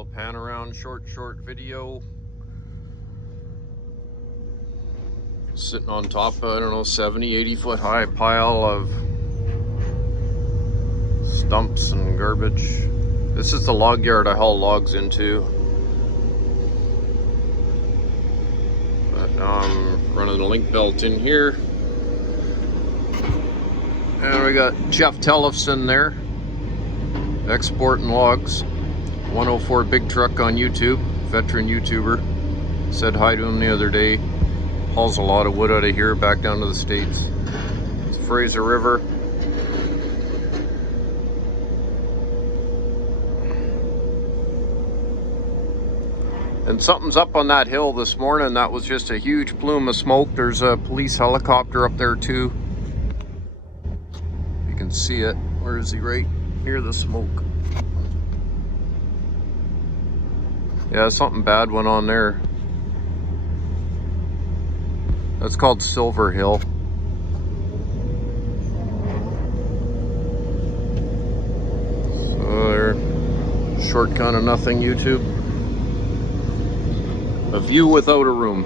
Little pan around short video. Sitting on top of, I don't know, 70, 80 foot high pile of stumps and garbage. This is the log yard I haul logs into. But now I'm running a link belt in here. And we got Jeff Tellefson there, exporting logs. 104 Big Truck on YouTube, veteran YouTuber. Said hi to him the other day. Hauls a lot of wood out of here back down to the States. It's Fraser River. And something's up on that hill this morning. That was just a huge plume of smoke. There's a police helicopter up there too. You can see it. Where is he? Right near the smoke. Yeah, something bad went on there. That's called Silver Hill. So there, short kind of nothing YouTube. A view without a room.